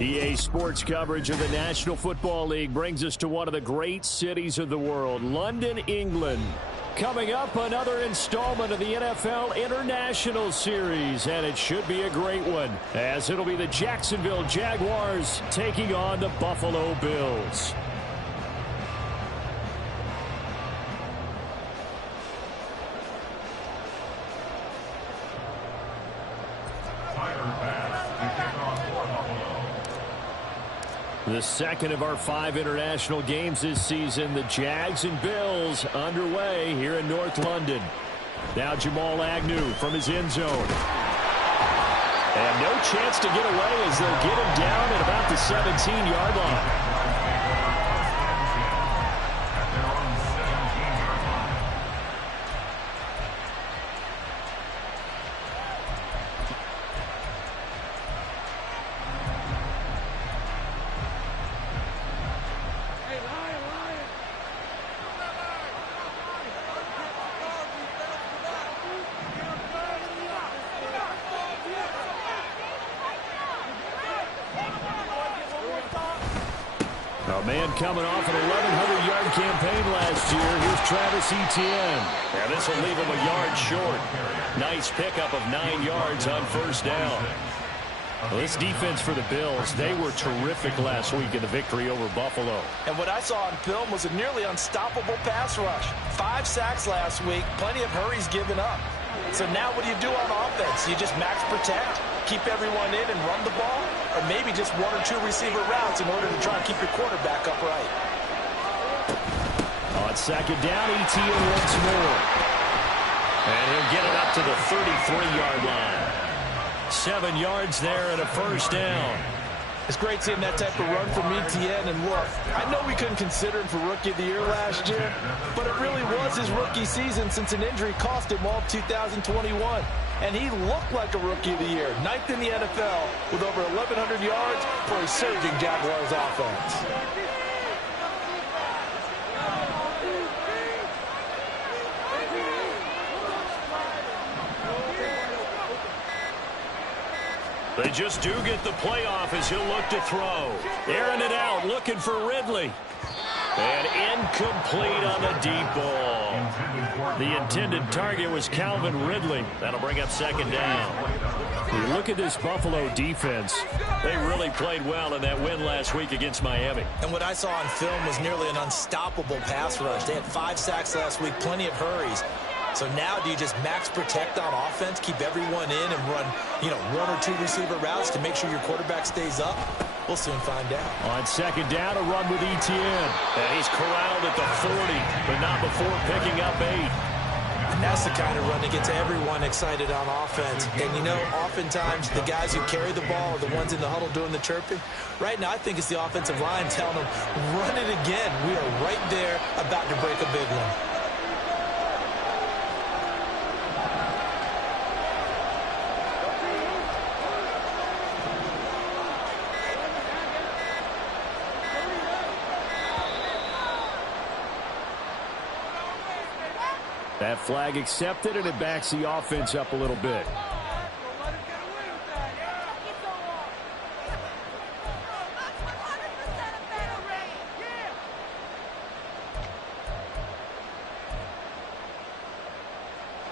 EA Sports coverage of the National Football League brings us to one of the great cities of the world, London, England. Coming up, another installment of the NFL International Series, and it should be a great one, as it'll be the Jacksonville Jaguars taking on the Buffalo Bills. The second of our 5 international games this season, the Jags and Bills underway here in North London. Now Jamal Agnew from his end zone. And no chance to get away as they'll get him down at about the 17-yard line. A man coming off an 1,100-yard campaign last year. Here's Travis Etienne. And this will leave him a yard short. Nice pickup of 9 yards on first down. Well, this defense for the Bills, they were terrific last week in the victory over Buffalo. And what I saw on film was a nearly unstoppable pass rush. 5 sacks last week, plenty of hurries given up. So now what do you do on offense? You just max protect, keep everyone in and run the ball, or maybe just 1 or 2 receiver routes in order to try and keep your quarterback upright. On second down, Etienne once more. And he'll get it up to the 33-yard line. 7 yards there and a first down. It's great seeing that type of run from Etienne. And look, I know we couldn't consider him for Rookie of the Year last year, but it really was his rookie season since an injury cost him all of 2021. And he looked like a Rookie of the Year, 9th in the NFL with over 1,100 yards for a surging Jaguars offense. They just do get the playoff as he'll look to throw. Airing it out, looking for Ridley. And incomplete on the deep ball. The intended target was Calvin Ridley. That'll bring up second down. You look at this Buffalo defense. They really played well in that win last week against Miami. And what I saw on film was nearly an unstoppable pass rush. They had 5 sacks last week, plenty of hurries. So now do you just max protect on offense, keep everyone in and run, 1 or 2 receiver routes to make sure your quarterback stays up? We'll soon find out. On second down, a run with Etienne. And he's corralled at the 40, but not before picking up 8. And that's the kind of run that gets everyone excited on offense. And, oftentimes the guys who carry the ball are the ones in the huddle doing the chirping. Right now, I think it's the offensive line telling them, run it again. We are right there about to break a big one. That flag accepted, and it backs the offense up a little bit.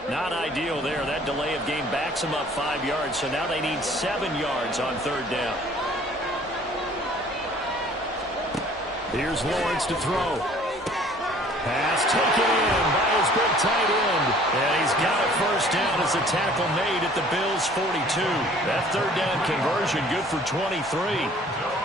Not ideal there. That delay of game backs them up 5 yards, so now they need 7 yards on third down. Here's Lawrence to throw. Pass taken in by his big tight end. And he's got a first down as a tackle made at the Bills' 42. That third down conversion good for 23.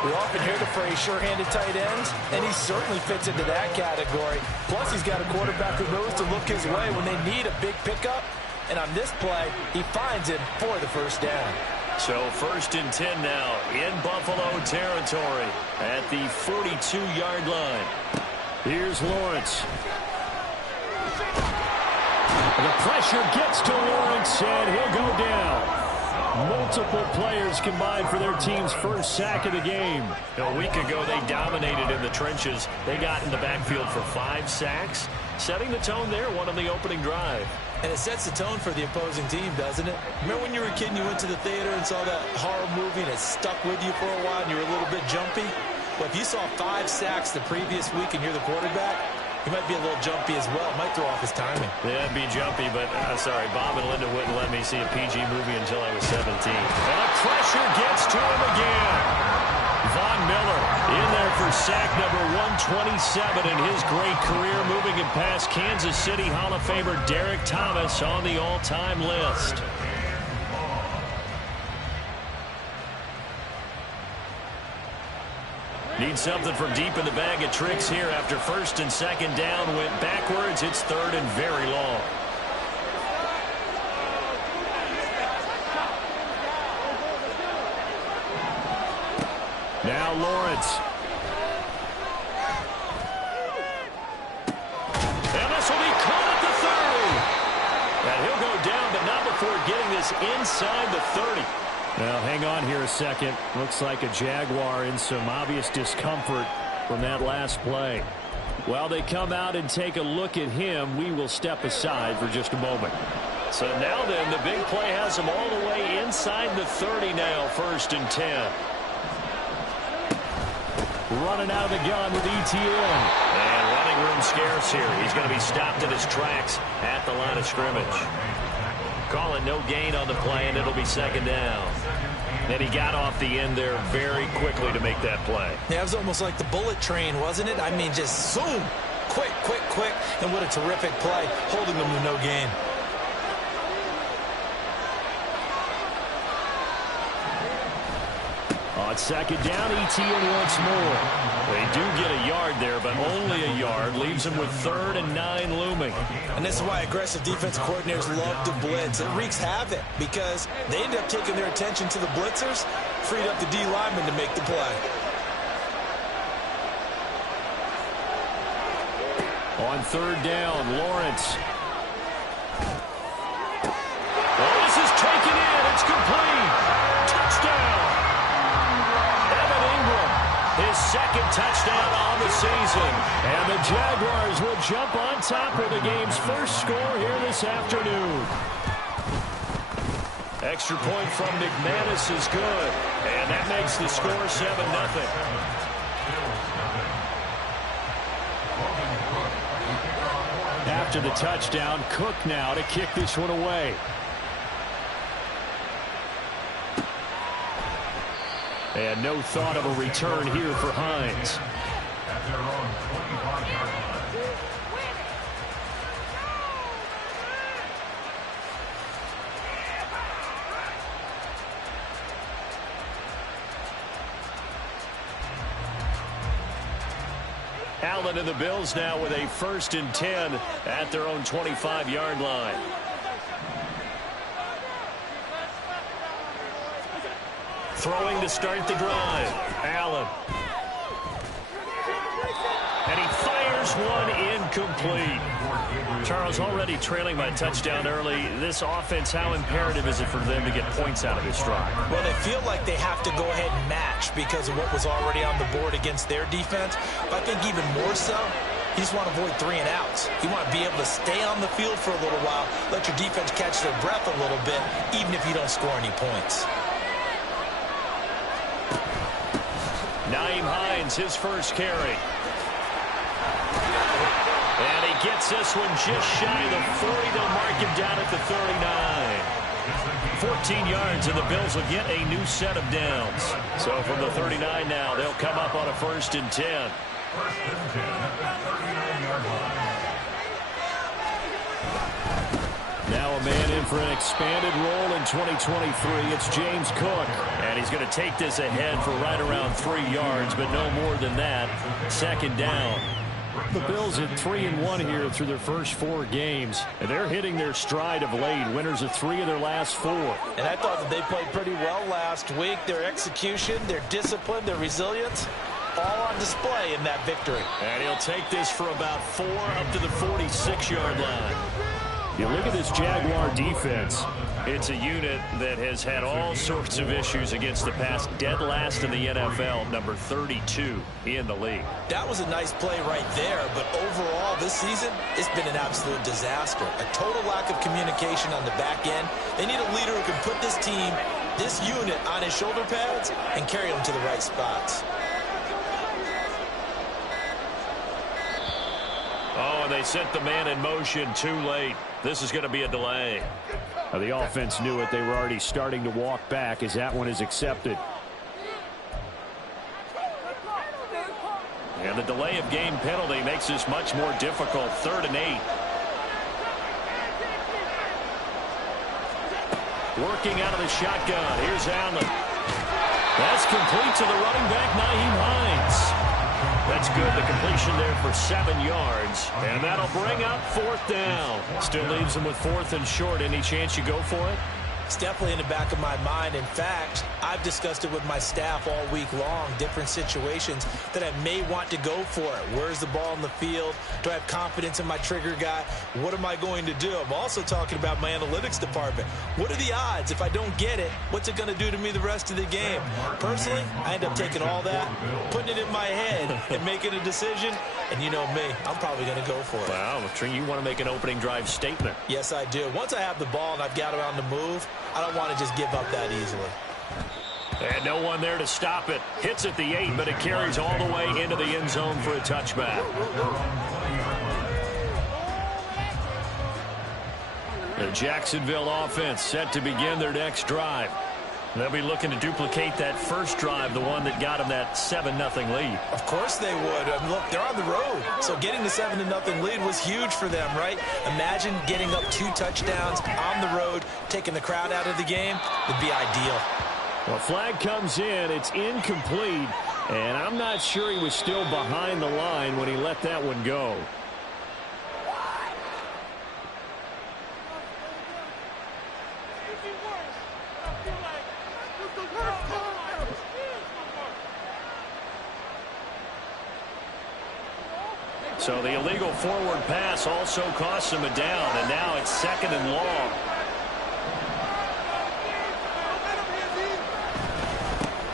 We often hear the phrase sure-handed tight ends, and he certainly fits into that category. Plus, he's got a quarterback who knows to look his way when they need a big pickup. And on this play, he finds him for the first down. So first and 10 now in Buffalo territory at the 42-yard line. Here's Lawrence. The pressure gets to Lawrence, and he'll go down. Multiple players combined for their team's first sack of the game. A week ago, they dominated in the trenches. They got in the backfield for 5 sacks, setting the tone there, one on the opening drive. And it sets the tone for the opposing team, doesn't it? Remember when you were a kid and you went to the theater and saw that horror movie and it stuck with you for a while and you were a little bit jumpy? Well, if you saw 5 sacks the previous week and you're the quarterback, he might be a little jumpy as well. It might throw off his timing. Yeah, it'd be jumpy, but sorry, Bob and Linda wouldn't let me see a PG movie until I was 17. And the pressure gets to him again. Von Miller in there for sack number 127 in his great career, moving him past Kansas City Hall of Famer Derek Thomas on the all-time list. Need something from deep in the bag of tricks here after first and second down went backwards. It's third and very long. Now Lawrence. And this will be caught at the 30. And he'll go down, but not before getting this inside the 30. Now, hang on here a second. Looks like a Jaguar in some obvious discomfort from that last play. While they come out and take a look at him, we will step aside for just a moment. So now then, the big play has him all the way inside the 30 now, first and 10. Running out of the gun with ETN. And running room scarce here. He's going to be stopped in his tracks at the line of scrimmage. Call it no gain on the play, and it'll be second down. And he got off the end there very quickly to make that play. Yeah, it was almost like the bullet train, wasn't it? I mean, just zoom. Quick, quick, quick. And what a terrific play, holding them to no gain. On second down, ETN once more. They do get a yard there, but only a yard. Leaves them with 3rd and 9 looming. And this is why aggressive defense coordinators love to blitz. It wreaks havoc because they end up taking their attention to the blitzers, freed up the D lineman to make the play. On 3rd down, Lawrence. Oh, this is taken in. It's complete. Touchdown. His second touchdown on the season. And the Jaguars will jump on top of the game's first score here this afternoon. Extra point from McManus is good. And that makes the score 7-0. After the touchdown, Cook now to kick this one away. And no thought of a return here for Hines. Allen and the Bills now with a 1st and 10 at their own 25-yard line. Throwing to start the drive. Allen. And he fires one incomplete. Charles, already trailing by a touchdown early. This offense, how imperative is it for them to get points out of this drive? Well, they feel like they have to go ahead and match because of what was already on the board against their defense. But I think even more so, you just want to avoid 3 and outs. You want to be able to stay on the field for a little while, let your defense catch their breath a little bit, even if you don't score any points. Nyheim Hines, his first carry. And he gets this one just shy of the 40. They'll mark him down at the 39. 14 yards, and the Bills will get a new set of downs. So from the 39 now, they'll come up on a 1st and 10. Now a man in for an expanded role in 2023. It's James Cook. And he's going to take this ahead for right around 3 yards, but no more than that. Second down. The Bills at 3-1 here through their first 4 games. And they're hitting their stride of late. Winners of 3 of their last 4. And I thought that they played pretty well last week. Their execution, their discipline, their resilience, all on display in that victory. And he'll take this for about 4 up to the 46-yard line. You look at this Jaguar defense. It's a unit that has had all sorts of issues against the pass, dead last in the NFL, number 32 in the league. That was a nice play right there, but overall this season, it's been an absolute disaster. A total lack of communication on the back end. They need a leader who can put this team, this unit, on his shoulder pads and carry them to the right spots. Oh, and they sent the man in motion too late. This is going to be a delay. The offense knew it. They were already starting to walk back as that one is accepted. And the delay of game penalty makes this much more difficult. 3rd and 8. Working out of the shotgun. Here's Allen. That's complete to the running back, Nyheim Hines. That's good. The completion there for 7 yards. And that'll bring up 4th down. Still leaves them with 4th and short. Any chance you go for it? It's definitely in the back of my mind. In fact, I've discussed it with my staff all week long, different situations that I may want to go for it. Where's the ball in the field? Do I have confidence in my trigger guy? What am I going to do? I'm also talking about my analytics department. What are the odds? If I don't get it, what's it going to do to me the rest of the game? Personally, I end up taking all that, putting it in my head, and making a decision. And you know me, I'm probably going to go for it. Wow, you want to make an opening drive statement. Yes, I do. Once I have the ball and I've got it on the move, I don't want to just give up that easily. And no one there to stop it. Hits at the 8, but it carries all the way into the end zone for a touchback. The Jacksonville offense set to begin their next drive. They'll be looking to duplicate that first drive, the one that got them that 7-0 lead. Of course they would. I mean, look, they're on the road. So getting the 7-0 lead was huge for them, right? Imagine getting up 2 touchdowns on the road, taking the crowd out of the game. Would be ideal. Well, flag comes in. It's incomplete. And I'm not sure he was still behind the line when he let that one go. So the illegal forward pass also costs him a down, and now it's 2nd and long.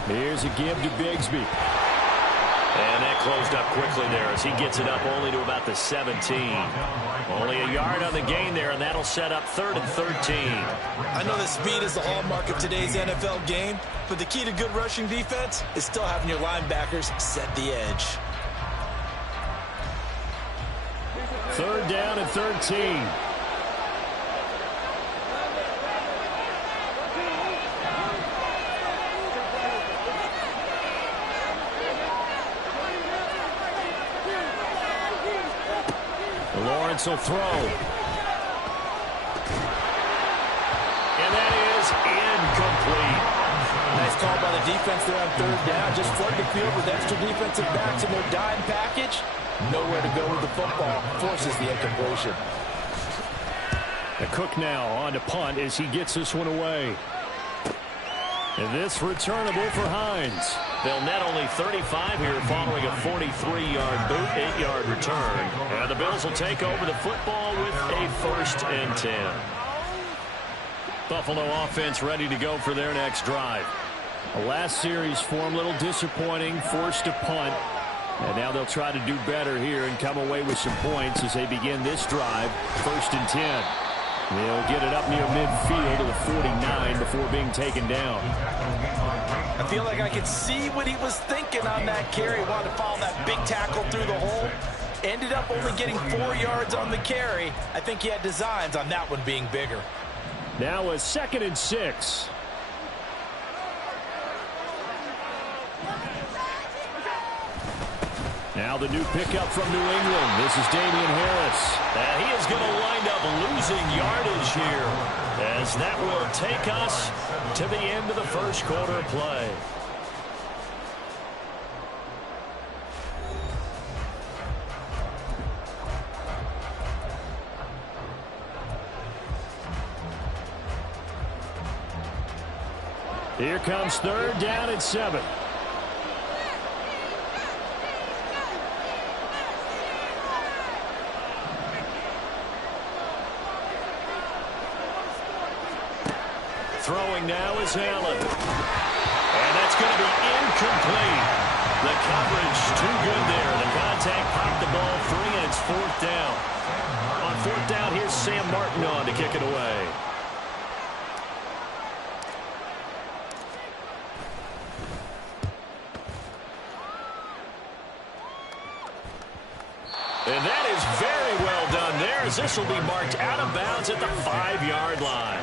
Here's a give to Bigsby. And that closed up quickly there as he gets it up only to about the 17. Only a yard on the gain there, and that'll set up 3rd and 13. I know that speed is the hallmark of today's NFL game, but the key to good rushing defense is still having your linebackers set the edge. 3rd down and 13. Lawrence will throw. And that is incomplete. Nice call by the defense there on 3rd down. Just flood the field with extra defensive backs in their dime package. Nowhere to go with the football. Forces the incompletion. The Cook now on to punt as he gets this one away. And this returnable for Hines. They'll net only 35 here following a 43-yard boot, 8-yard return. And the Bills will take over the football with a 1st and 10. Buffalo offense ready to go for their next drive. The last series for him, a little disappointing, forced to punt. And now they'll try to do better here and come away with some points as they begin this drive. 1st and 10. They'll get it up near midfield to the 49 before being taken down. I feel like I could see what he was thinking on that carry. Wanted to follow that big tackle through the hole. Ended up only getting 4 yards on the carry. I think he had designs on that one being bigger. Now a 2nd and 6. Now the new pickup from New England. This is Damian Harris. And he is going to wind up losing yardage here as that will take us to the end of the first quarter play. Here comes 3rd down and 7. throwing now is Allen. And that's going to be incomplete. The coverage too good there. The contact popped the ball free, and it's fourth down. On fourth down, here's Sam Martin on to kick it away. And that is very well done there, as this will be marked out of bounds at the 5-yard line.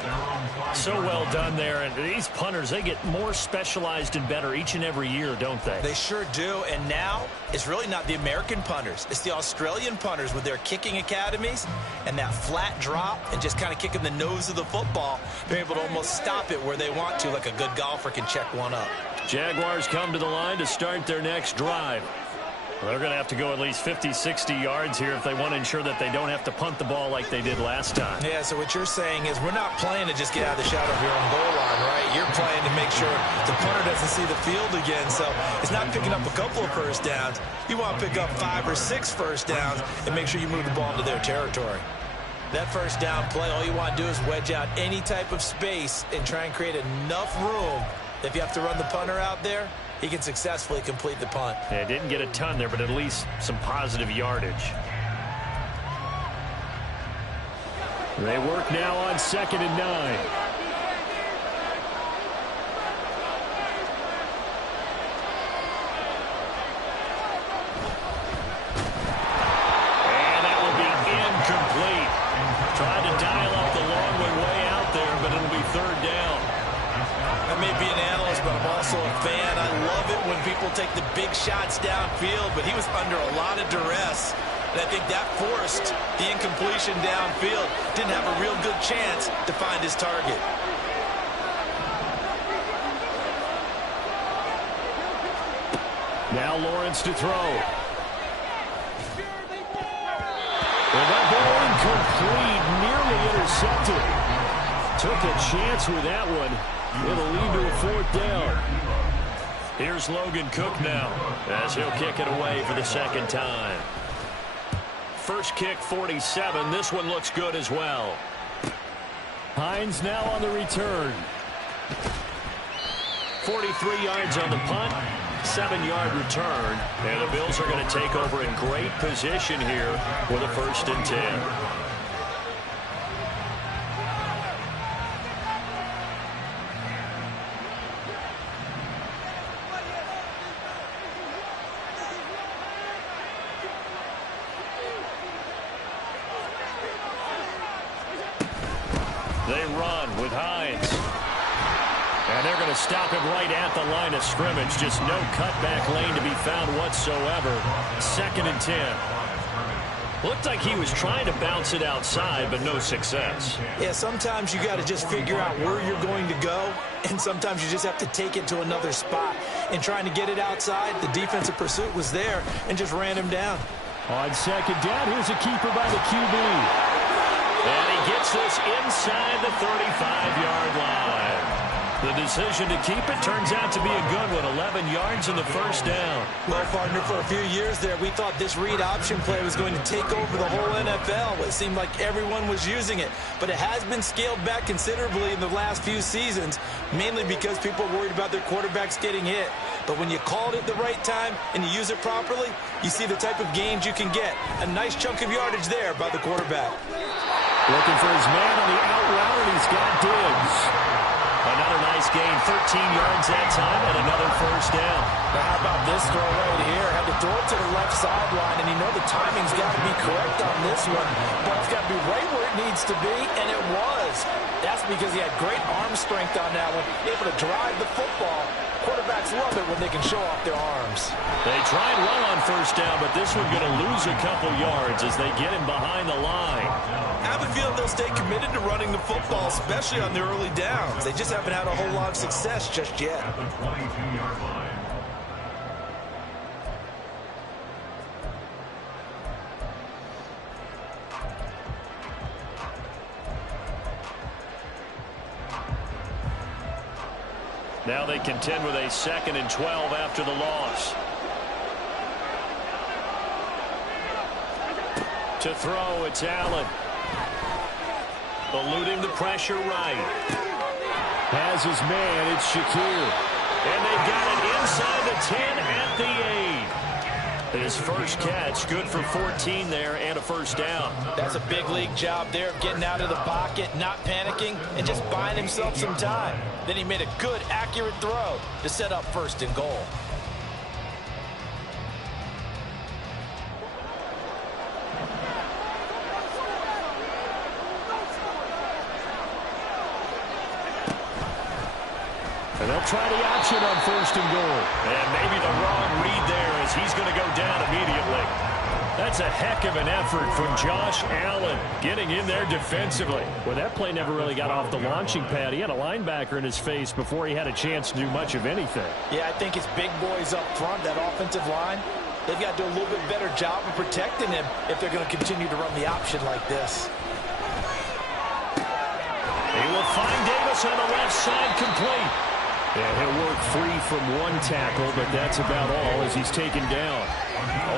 So well done there. And these punters, they get more specialized and better each and every year, don't they? They sure do. And now it's really not the American punters. It's the Australian punters with their kicking academies and that flat drop and just kind of kicking the nose of the football. They're able to almost stop it where they want to, like a good golfer can check one up. Jaguars come to the line to start their next drive. Well, they're going to have to go at least 50, 60 yards here if they want to ensure that they don't have to punt the ball like they did last time. Yeah, so what you're saying is we're not playing to just get out of the shadow of your own goal line, right? You're playing to make sure the punter doesn't see the field again. So it's not picking up a couple of first downs. You want to pick up 5 or 6 first downs and make sure you move the ball into their territory. That first down play, all you want to do is wedge out any type of space and try and create enough room that if you have to run the punter out there, he can successfully complete the punt. Yeah, didn't get a ton there, but at least some positive yardage. They work now on 2nd and 9. And that will be incomplete. Tried to dial up the long way out there, but it'll be 3rd down. I may be an analyst, but I'm also a fan. I love it when people take the big shots downfield, but he was under a lot of duress. And I think that forced the incompletion downfield. Didn't have a real good chance to find his target. Now Lawrence to throw. And that ball incomplete, nearly intercepted. Took a chance with that one. It'll lead to a 4th down. Here's Logan Cook now, as he'll kick it away for the 2nd time. First kick, 47. This one looks good as well. Hines now on the return. 43 yards on the punt, 7-yard return. And the Bills are going to take over in great position here with a 1st and 10. They run with Hines. And they're going to stop him right at the line of scrimmage. Just no cutback lane to be found whatsoever. 2nd and 10. Looked like he was trying to bounce it outside, but no success. Yeah, sometimes you got to just figure out where you're going to go, and sometimes you just have to take it to another spot. And trying to get it outside, the defensive pursuit was there and just ran him down. On 2nd down, here's a keeper by the QB. And he gets this inside the 35-yard line. The decision to keep it turns out to be a good one. 11 yards in the 1st down. Well, partner, for a few years there, we thought this read option play was going to take over the whole NFL. It seemed like everyone was using it. But it has been scaled back considerably in the last few seasons, mainly because people are worried about their quarterbacks getting hit. But when you call it at the right time and you use it properly, you see the type of gains you can get. A nice chunk of yardage there by the quarterback. Looking for his man on the out route, and he's got Diggs. Another nice gain, 13 yards that time, and another 1st down. Now, how about this throw right here? Had to throw it to the left sideline, and you know the timing's got to be correct on this one. Ball's got to be right where it needs to be, and it was. That's because he had great arm strength on that one, able to drive the football. Quarterbacks love it when they can show off their arms. They try and run on 1st down, but this one going to lose a couple yards as they get him behind the line. I have a feeling they'll stay committed to running the football, especially on the early downs. They just haven't had a whole lot of success just yet. Now they contend with a 2nd and 12 after the loss. To throw, it's Allen. Eluding the pressure right. Has his man, it's Shakir. And they've got it inside the 10 at the 8. His first catch, good for 14 there and a first down. That's a big league job there of getting out of the pocket, not panicking, and just buying himself some time. Then he made a good, accurate throw to set up 1st and goal. And they'll try the option on 1st and goal. And maybe the wrong read there as he's going to go down immediately. That's a heck of an effort from Josh Allen getting in there defensively. Well, that play never really got off the launching pad. He had a linebacker in his face before he had a chance to do much of anything. Yeah, I think his big boys up front, that offensive line, they've got to do a little bit better job of protecting him if they're going to continue to run the option like this. He will find Davis on the left side, complete. Yeah, he'll work free from one tackle, but that's about all as he's taken down.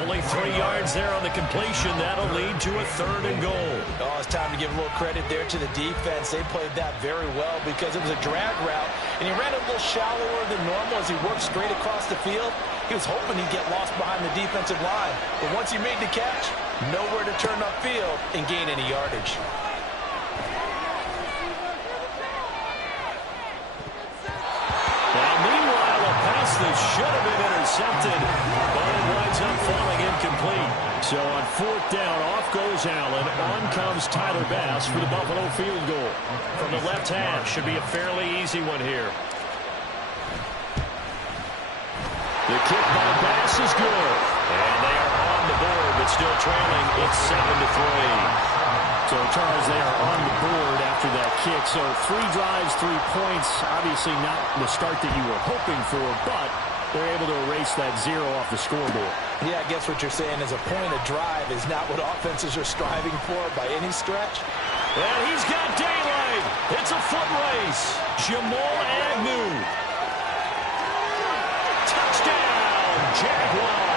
Only 3 yards there on the completion. That'll lead to a 3rd and goal. Oh, it's time to give a little credit there to the defense. They played that very well because it was a drag route, and he ran a little shallower than normal as he worked straight across the field. He was hoping he'd get lost behind the defensive line, but once he made the catch, nowhere to turn upfield and gain any yardage. That should have been intercepted, but it winds up falling incomplete. So on 4th down, off goes Allen. On comes Tyler Bass for the Buffalo field goal. From the left half, should be a fairly easy one here. The kick by Bass is good. And they are on the board, but still trailing. It's 7-3. So, Charles, they are on the board after that kick. So 3 drives, 3 points. Obviously not the start that you were hoping for, but they're able to erase that 0 off the scoreboard. Yeah, I guess what you're saying is a point of drive is not what offenses are striving for by any stretch. And he's got daylight. It's a foot race. Jamal Agnew. Touchdown, Jaguars.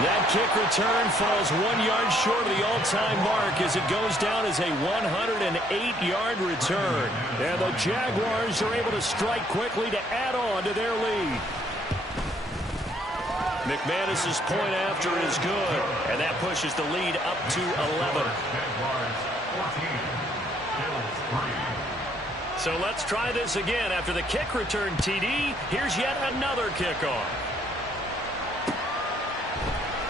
That kick return falls 1 yard short of the all-time mark as it goes down as a 108-yard return. And the Jaguars are able to strike quickly to add on to their lead. McManus's point after is good, and that pushes the lead up to 11. So let's try this again. After the kick return TD, here's yet another kickoff.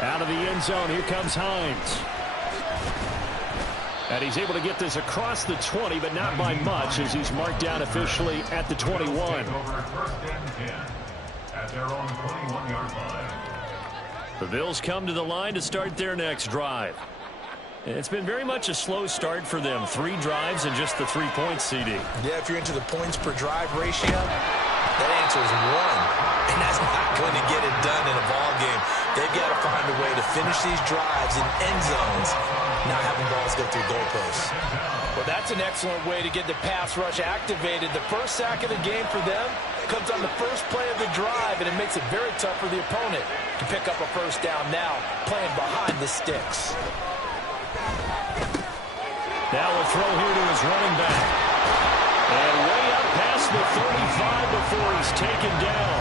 Out of the end zone, here comes Hines. And he's able to get this across the 20, but not by much as he's marked down officially at the 21. The Bills come to the line to start their next drive. It's been very much a slow start for them. 3 drives and just the 3 points, CD. Yeah, if you're into the points per drive ratio, that answer is 1. And that's not going to get it done in a ball game. They've got to find a way to finish these drives in end zones, not having balls go through goalposts. Well, that's an excellent way to get the pass rush activated. The first sack of the game for them comes on the first play of the drive, and it makes it very tough for the opponent to pick up a first down now, playing behind the sticks. Now a throw here to his running back. And way up past the 35 before he's taken down.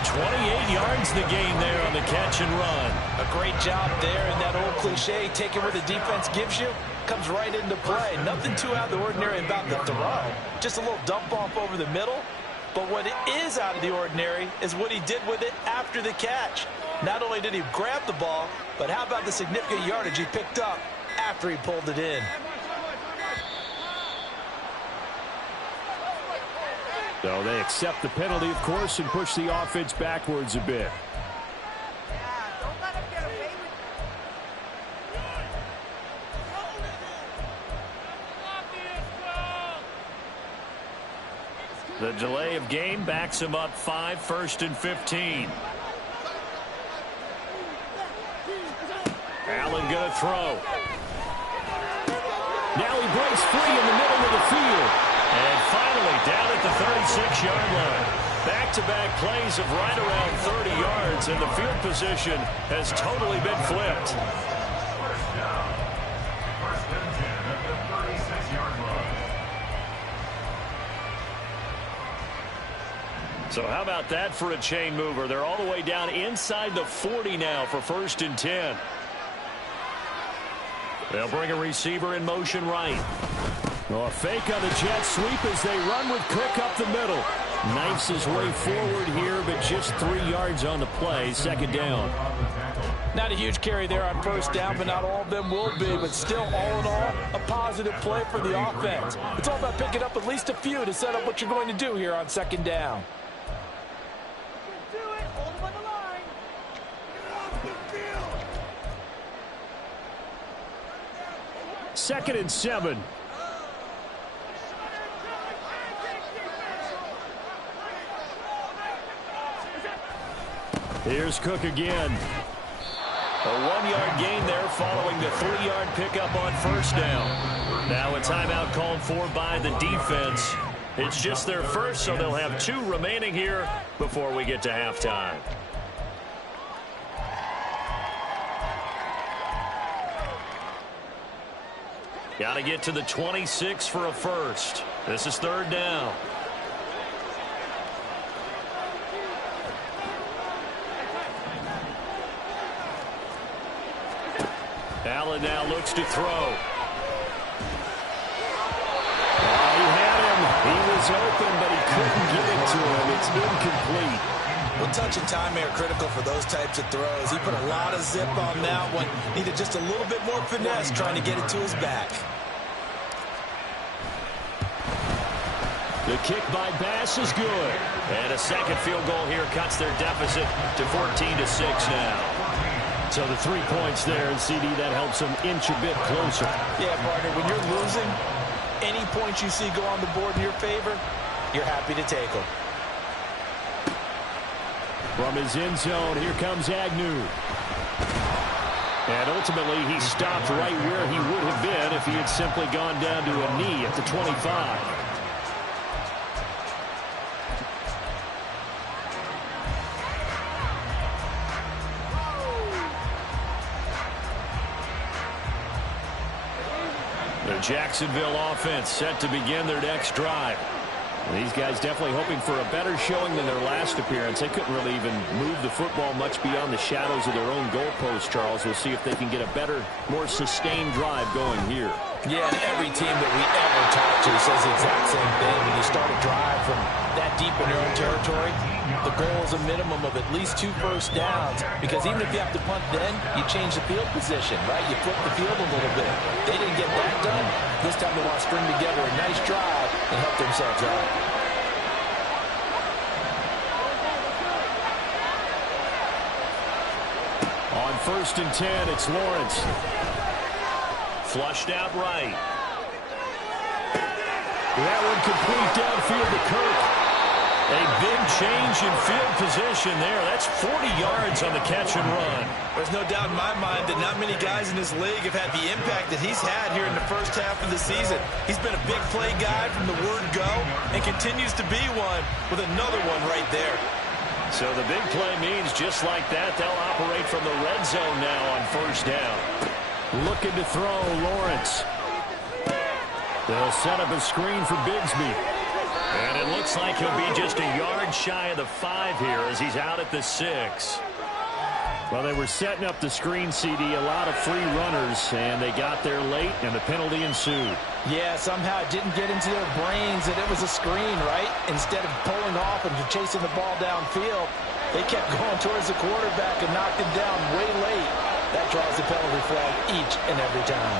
28 yards the gain there on the catch and run. A great job there, and that old cliche, taking where the defense gives you, comes right into play. Nothing too out of the ordinary about the throw. Just a little dump off over the middle. But what is out of the ordinary is what he did with it after the catch. Not only did he grab the ball, but how about the significant yardage he picked up after he pulled it in. So they accept the penalty, of course, and push the offense backwards a bit. The delay of game backs him up 5, 1st and 15. Allen going to throw. Now he breaks free in the middle of the field. And finally down at the 36-yard line. Back-to-back plays of right around 30 yards, and the field position has totally been flipped. So how about that for a chain mover? They're all the way down inside the 40 now for 1st and 10. They'll bring a receiver in motion right. Oh, a fake on the jet sweep as they run with Cook up the middle. Knifes his way forward here, but just 3 yards on the play. 2nd down. Not a huge carry there on 1st down, but not all of them will be. But still, all in all, a positive play for the offense. It's all about picking up at least a few to set up what you're going to do here on 2nd down. 2nd and 7. Here's Cook again. A 1-yard gain there following the 3-yard pickup on 1st down. Now a timeout called for by the defense. It's just their first, so they'll have 2 remaining here before we get to halftime. Got to get to the 26 for a first. This is 3rd down. Allen now looks to throw. He had him. He was open, but he couldn't get it to him. It's incomplete. Well, touch and time are critical for those types of throws. He put a lot of zip on that one. Needed just a little bit more finesse trying to get it to his back. The kick by Bass is good. And a second field goal here cuts their deficit to 14-6 now. So the 3 points there, and CD, that helps them inch a bit closer. Yeah, partner, when you're losing, any points you see go on the board in your favor, you're happy to take them. From his end zone, here comes Agnew. And ultimately, he stopped right where he would have been if he had simply gone down to a knee at the 25. The Jacksonville offense set to begin their next drive. These guys definitely hoping for a better showing than their last appearance. They couldn't really even move the football much beyond the shadows of their own goalpost, Charles. We'll see if they can get a better, more sustained drive going here. Yeah, and every team that we ever talk to says the exact same thing. When you start a drive from that deep in your own territory, the goal is a minimum of at least 2 first downs, because even if you have to punt then, you change the field position, right? You flip the field a little bit. They didn't get that done. This time they want to string together a nice drive and help themselves out. On 1st and 10, it's Lawrence. Flushed out right. That one complete downfield to Kirk. A big change in field position there. That's 40 yards on the catch and run. There's no doubt in my mind that not many guys in this league have had the impact that he's had here in the first half of the season. He's been a big play guy from the word go and continues to be one with another one right there. So the big play means just like that, they'll operate from the red zone now on 1st down. Looking to throw, Lawrence. They'll set up a screen for Bigsby. And it looks like he'll be just a yard shy of the 5 here as he's out at the 6. Well, they were setting up the screen, CD, a lot of free runners, and they got there late, and the penalty ensued. Yeah, somehow it didn't get into their brains that it was a screen, right? Instead of pulling off and chasing the ball downfield, they kept going towards the quarterback and knocked him down way late. That draws the penalty flag each and every time.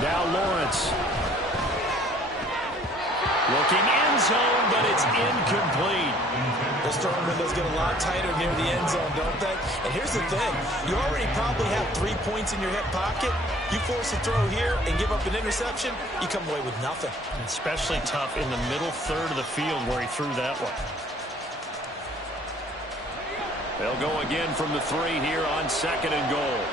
Now Lawrence. Looking end zone, but it's incomplete. Those throwing windows get a lot tighter near the end zone, don't they? And here's the thing. You already probably have 3 points in your hip pocket. You force a throw here and give up an interception, you come away with nothing. Especially tough in the middle third of the field where he threw that one. They'll go again from the 3 here on 2nd and goal.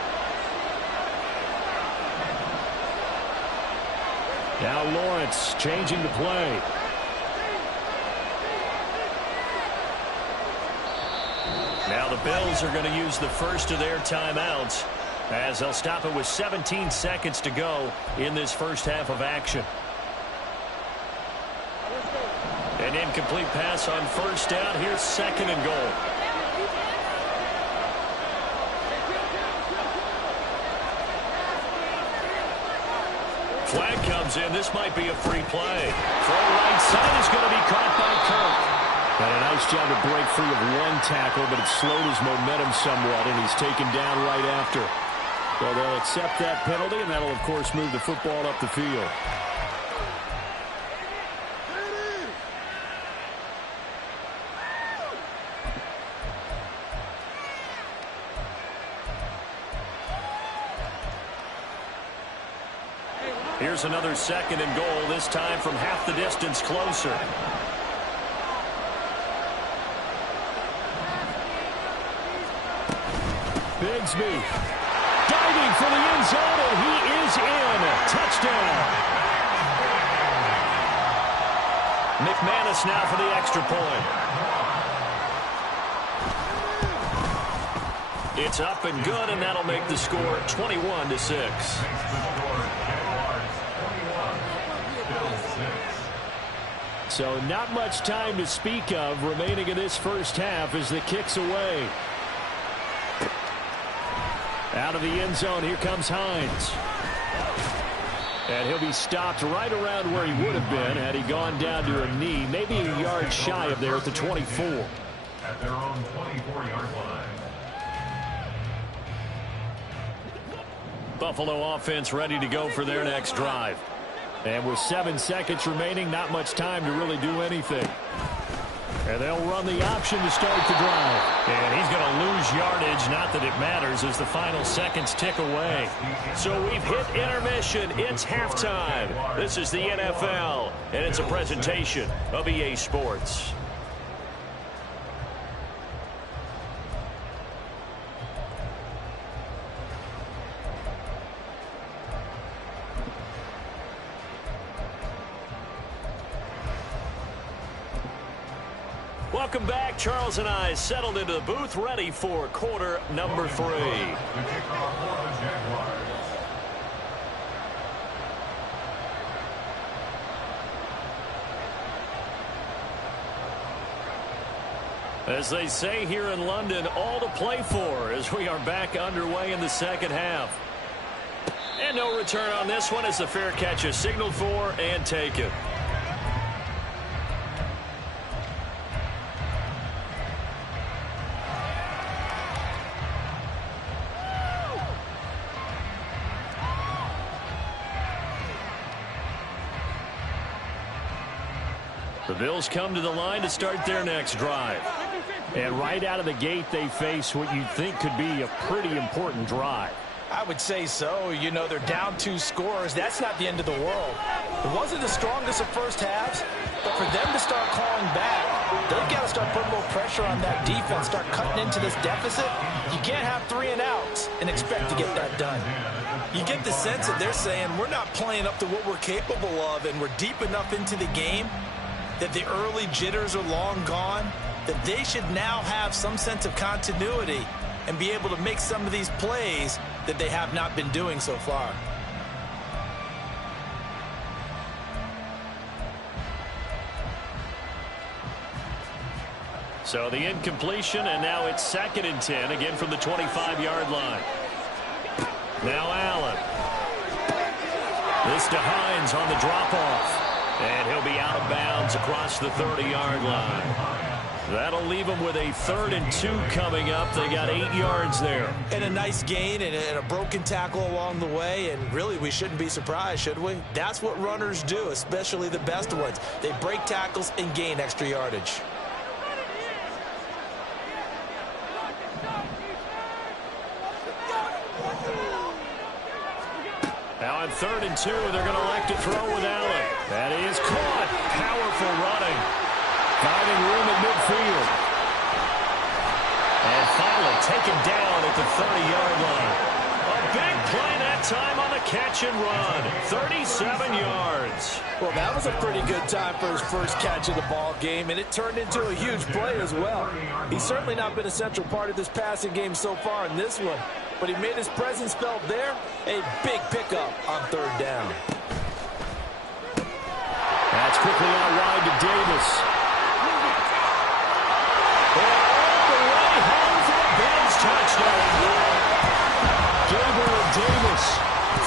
Now Lawrence changing the play. Now the Bills are going to use the first of their timeouts. as they'll stop it with 17 seconds to go in this first half of action. An incomplete pass on first down. Here's second and goal. Flag comes in. This might be a free play. Throw right side is going to be caught by Kirk. And a nice job to break free of one tackle, but it slowed his momentum somewhat, and he's taken down right after. So they'll accept that penalty, and that'll, of course, move the football up the field. Here's another second and goal, this time from half the distance closer. Bigsby diving for the end zone, and he is in. Touchdown. McManus now for the extra point. It's up and good, and that'll make the score 21-6. So not much time to speak of remaining in this first half as the kick's away. Out of the end zone, here comes Hines. And he'll be stopped right around where he would have been had he gone down to a knee, maybe a yard shy of there at the 24. At their own 24-yard line. Buffalo offense ready to go for their next drive. And with 7 seconds remaining, not much time to really do anything. And they'll run the option to start the drive. And he's going to lose yardage, not that it matters, as the final seconds tick away. So we've hit intermission. It's halftime. This is the NFL, and it's a presentation of EA Sports. Welcome back. Charles and I settled into the booth, ready for quarter number 3. As they say here in London, all to play for as we are back underway in the second half. And no return on this one as the fair catch is signaled for and taken. The Bills come to the line to start their next drive. And right out of the gate, they face what you'd think could be a pretty important drive. I would say so. You know, they're down 2 scores. That's not the end of the world. It wasn't the strongest of first halves, but for them to start calling back, they've got to start putting more pressure on that defense, start cutting into this deficit. You can't have 3 and outs and expect to get that done. You get the sense that they're saying we're not playing up to what we're capable of, and we're deep enough into the game that the early jitters are long gone, that they should now have some sense of continuity and be able to make some of these plays that they have not been doing so far. So the incompletion, and now it's 2nd and 10, again from the 25-yard line. Now Allen. This to Hines on the drop-off. And he'll be out of bounds across the 30-yard line. That'll leave them with a 3rd and 2 coming up. They got 8 yards there. And a nice gain and a broken tackle along the way. And really, we shouldn't be surprised, should we? That's what runners do, especially the best ones. They break tackles and gain extra yardage. Now on 3rd and 2, they're going to elect to throw with Allen. That is caught. Powerful running. Finding room at midfield. And finally taken down at the 30-yard line. A big play that time on the catch and run. 37 yards. Well, that was a pretty good time for his first catch of the ball game, and it turned into a huge play as well. He's certainly not been a central part of this passing game so far in this one, but he made his presence felt there. A big pickup on third down. That's quickly out wide to Davis. And all the way home for a Bills touchdown. Gabriel Davis,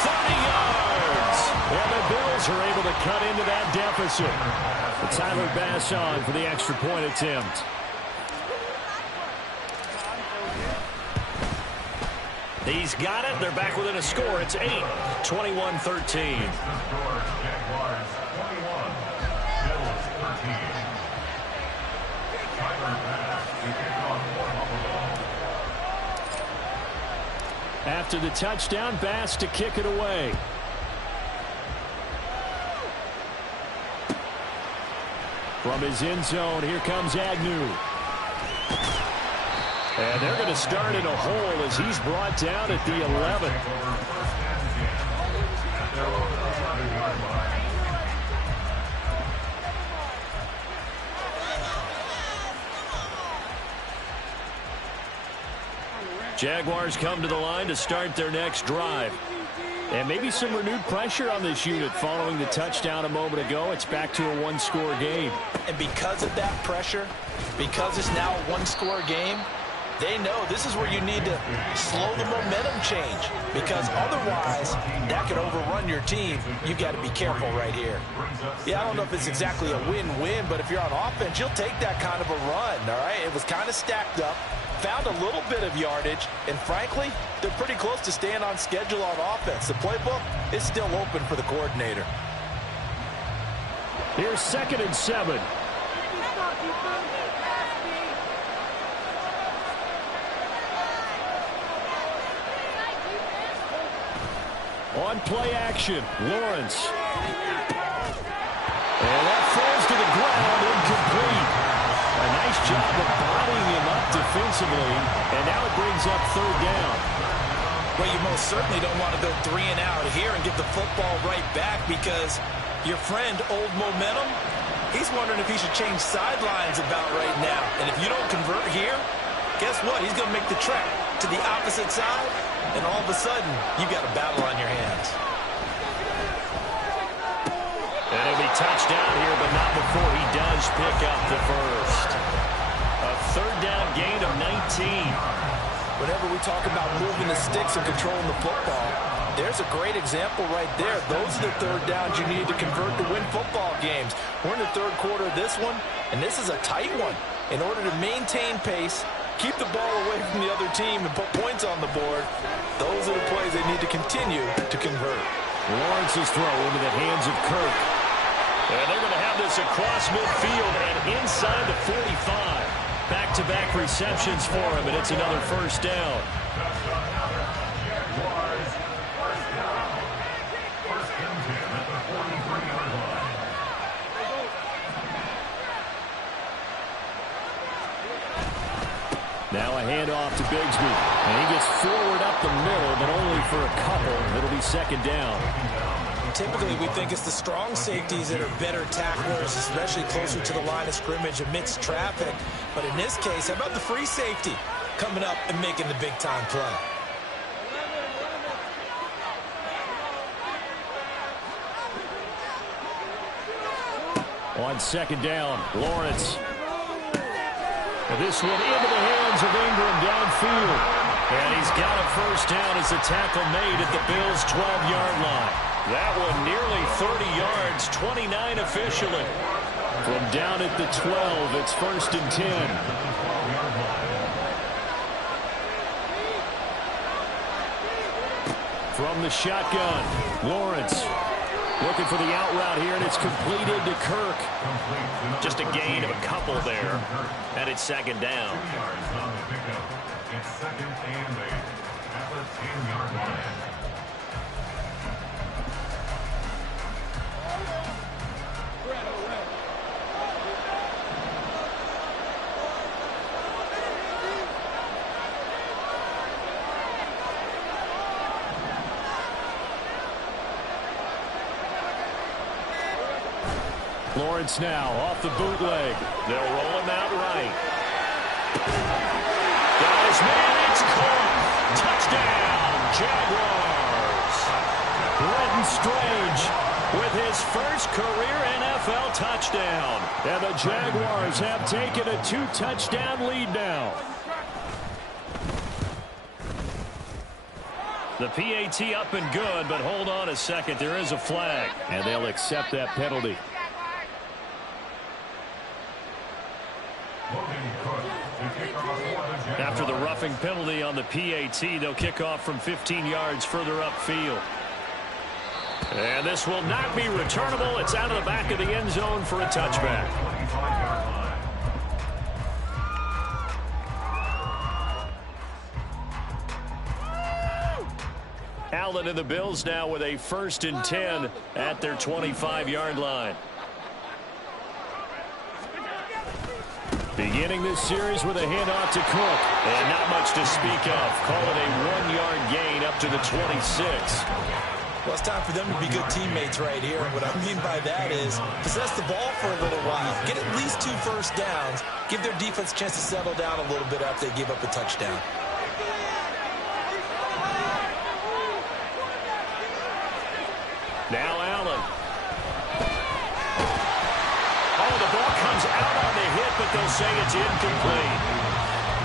30 yards. And the Bills are able to cut into that deficit. Tyler Bass on for the extra point attempt. He's got it. They're back within a score. It's 8, 21-13. Jaguars 21, Bills 13. Tyler Bass to kick off for Buffalo. After the touchdown, Bass to kick it away. From his end zone, here comes Agnew. And they're going to start in a hole as he's brought down at the 11. Jaguars come to the line to start their next drive. And maybe some renewed pressure on this unit following the touchdown a moment ago. It's back to a one-score game. And because of that pressure, because it's now a one-score game, they know this is where you need to slow the momentum change, because otherwise that could overrun your team. You've got to be careful right here. Yeah, I don't know if it's exactly a win-win, but if you're on offense, you'll take that kind of a run, all right? It was kind of stacked up, found a little bit of yardage, and frankly, they're pretty close to staying on schedule on offense. The playbook is still open for the coordinator. Here's 2nd and 7. On play action, Lawrence. And that falls to the ground, incomplete. A nice job of bodying him up defensively, and now it brings up third down. Well, you most certainly don't want to go 3 and out here and get the football right back, because your friend, Old Momentum, he's wondering if he should change sidelines about right now. And if you don't convert here, guess what? He's going to make the trek to the opposite side, and all of a sudden, you've got a battle on your hands. And it'll be touchdown here, but not before he does pick up the first. A third down gain of 19. Whenever we talk about moving the sticks and controlling the football, there's a great example right there. Those are the third downs you need to convert to win football games. We're in the third quarter of this one, and this is a tight one. In order to maintain pace, keep the ball away from the other team, and put points on the board, those are the plays they need to continue to convert. Lawrence's throw into the hands of Kirk. And they're going to have this across midfield and inside the 45. Back-to-back receptions for him, and it's another first down. Jaguars first down. 1st and 10 at the 43-yard line. Now a handoff to Bigsby. And he gets forward up the middle, but only for a couple. It'll be 2nd down. Typically, we think it's the strong safeties that are better tacklers, especially closer to the line of scrimmage amidst traffic. But in this case, how about the free safety coming up and making the big-time play? On 2nd down, Lawrence. And this one into the hands of Ingram downfield. And he's got a first down as the tackle made at the Bills' 12-yard line. That one nearly 30 yards, 29 officially. From down at the 12, it's 1st and 10. From the shotgun, Lawrence looking for the out route here, and it's completed to Kirk. Just a gain of a couple there, and it's 2nd down. 2 yards on the pickup. It's 2nd and 8 at the 10-yard line. Lawrence now off the bootleg. They'll roll him out right. Got his man. It's caught. Touchdown, Jaguars. Brenton Strange with his first career NFL touchdown. And the Jaguars have taken a 2-touchdown lead now. The PAT up and good, but hold on a second. There is a flag. And they'll accept that penalty. After the roughing penalty on the PAT, they'll kick off from 15 yards further upfield. And this will not be returnable. It's out of the back of the end zone for a touchback. Allen and the Bills now with a 1st and 10 at their 25-yard line. Beginning this series with a handoff to Cook. And not much to speak of. Call it a 1-yard gain up to the 26. Well, it's time for them to be good teammates right here. What I mean by that is possess the ball for a little while. Get at least 2 first downs. Give their defense a chance to settle down a little bit after they give up a touchdown. Now Allen. Oh, the ball comes out on the hit, but they'll say it's incomplete.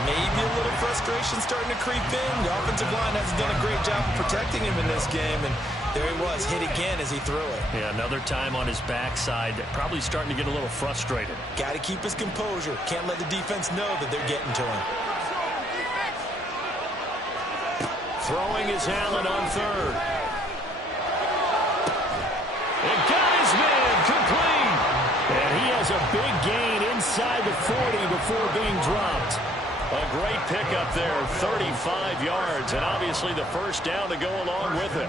Maybe a little frustration starting to creep in. The offensive line hasn't done a great job of protecting him in this game, and there he was, hit again as he threw it. Yeah, another time on his backside, probably starting to get a little frustrated. Got to keep his composure. Can't let the defense know that they're getting to him. Throwing is Allen on 3rd. And got his man complete. And he has a big gain inside the 40 before being dropped. A great pickup there, 35 yards, and obviously the first down to go along with it.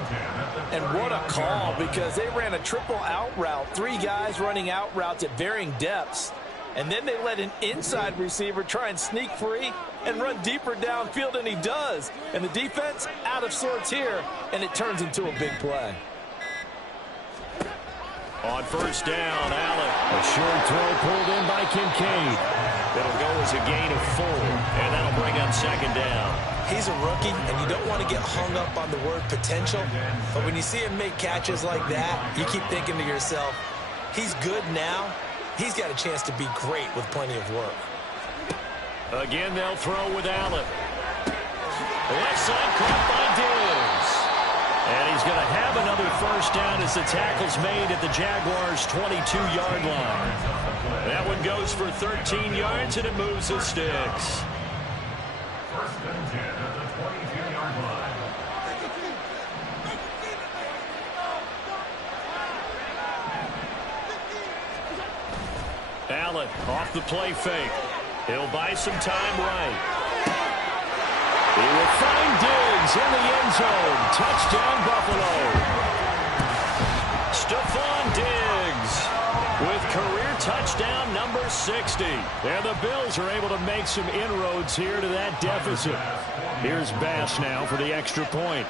And what a call, because they ran a triple out route. 3 guys running out routes at varying depths. And then they let an inside receiver try and sneak free and run deeper downfield, and he does. And the defense out of sorts here, and it turns into a big play. On first down, Allen. A short throw pulled in by Kincaid. It'll go as a gain of 4, and that'll bring up 2nd down. He's a rookie, and you don't want to get hung up on the word potential. But when you see him make catches like that, you keep thinking to yourself, he's good now. He's got a chance to be great with plenty of work. Again, they'll throw with Allen. Left side caught by Diggs. And he's going to have another first down as the tackle's made at the Jaguars' 22-yard line. That one goes for 13 yards, and it moves the sticks. 1st and 10 at the 22-yard line. Allen off the play fake. He'll buy some time right. He will find Diggs in the end zone. Touchdown, Buffalo. Stephon Diggs with career touchdown number 60. And the Bills are able to make some inroads here to that deficit. Here's Bass now for the extra point.